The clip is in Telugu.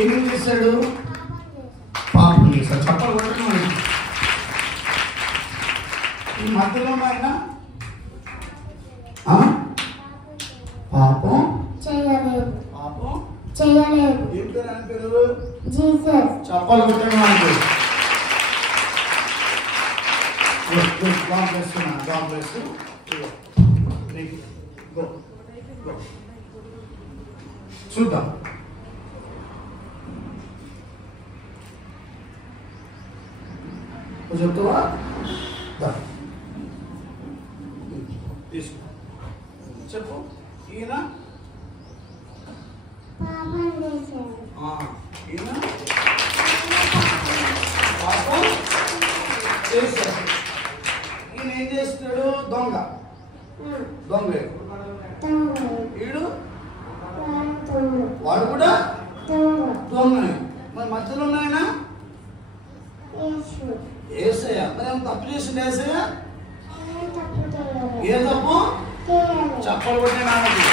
ఏమేం చేశాడు? పాపం చేశాడు. చప్పలు కొట్టడం. ఈ మధ్యలో ఆయన పాపం చేయలేదు. పాపం చేయలేదు. ఏం పేరు ఆయన పేరు? జీసస్. చప్పలు కొట్టడం అంటే చూద్దాం. చెప్తావా? తీసుకో చెప్పు. ఈయన పాపం చేశాడు. ఈయన పాపం చేశాడు. ఈయన ఏం చేస్తాడు? దొంగ. దొంగ వీడు వాడు కూడా దొంగ. మరి మధ్యలో ఉన్నాయన ఏసయ్య. మరి ఏం తప్పు చేసింది ఏసయ్య? ఏ తప్పు? చెప్పలు కొట్టే నాన్నకి